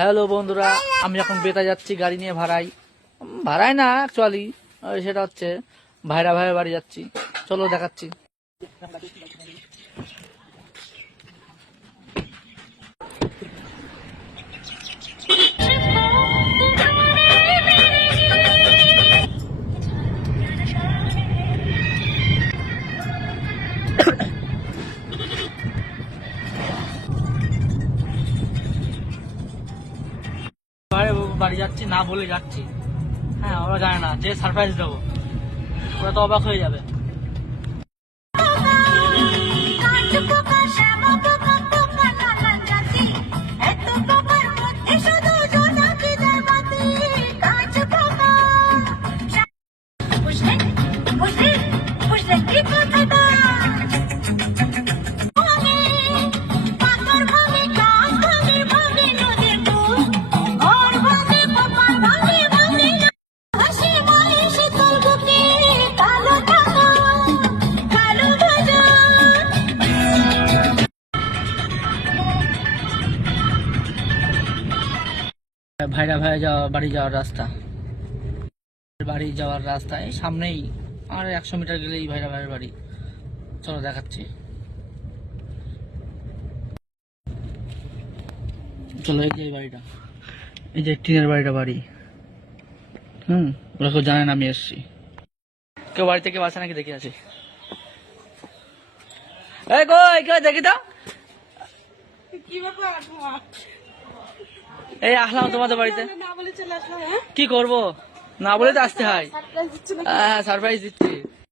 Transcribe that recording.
Hello বন্ধুরা, আমি এখন বেতা যাচ্ছি গাড়ি নিয়ে ভাড়ায় না অ্যাকচুয়ালি, সেটা হচ্ছে ভাইরা ভাইয়ের বাড়ি যাচ্ছি। চলো দেখাচ্ছি। বাড়ি যাচ্ছি না বলে যাচ্ছি। হ্যাঁ, ওরা জানে না যে সারপ্রাইজ দেবো, ওরা তো অবাক হয়ে যাবে। ভাইরা ভাই বাড়ি যাওয়ার রাস্তা এই সামনেই, আর 100 মিটার গেলেই ভাইরা ভাইয়ের বাড়ি। চলো দেখাচ্ছি। চলো, এই যে এই বাড়িটা, এই যে টিনের বাড়ি। ওরা কেউ জানে না আমি এসছি। কেউ বাড়িতে কেউ আসে নাকি দেখে আসি। এই কই কেউ দেখি তো। এই আসলাম তোমাদের বাড়িতে। কি করব, না বলে তো আসতে হয়। হ্যাঁ, সারপ্রাইজ দিচ্ছি।